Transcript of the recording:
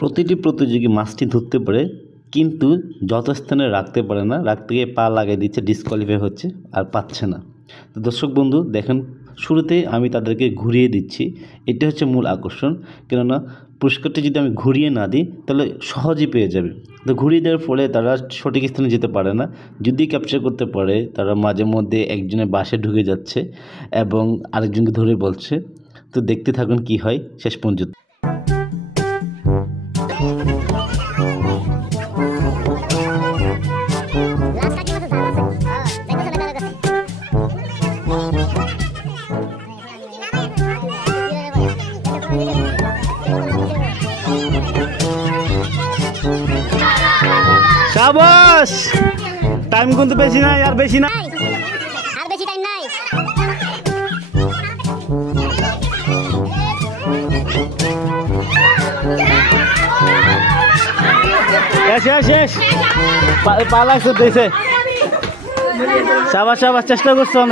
প্রতিটি প্রতিযোগী মাছটি ধরতে পারে, কিন্তু যথাস্থানে রাখতে পারে না, রাখতে গিয়ে পা লাগিয়ে দিচ্ছে, ডিসকোয়ালিফাই হচ্ছে আর পাচ্ছে না। তো দর্শক বন্ধু দেখেন, শুরুতেই আমি তাদেরকে ঘুরিয়ে দিচ্ছি, এটা হচ্ছে মূল আকর্ষণ। কেননা পুরস্কারটি যদি আমি ঘুরিয়ে না দিই তাহলে সহজেই পেয়ে যাবে। তো ঘুরিয়ে দেওয়ার ফলে তারা সঠিক স্থানে যেতে পারে না। যদি ক্যাপচার করতে পারে, তারা মাঝে মধ্যে একজনের বাসে ঢুকে যাচ্ছে এবং আরেকজনকে ধরে বলছে। তো দেখতে থাকুন কি হয় শেষ পর্যন্ত। শাবাশ, টাইম কিন্তু বেশি নাই, আর বেশি নাই, আর বেশি টাইম নাই। শেষ শেষ, পালা দিয়েছে। শাবাশ শাবাশ, চেষ্টা করছো অনেক।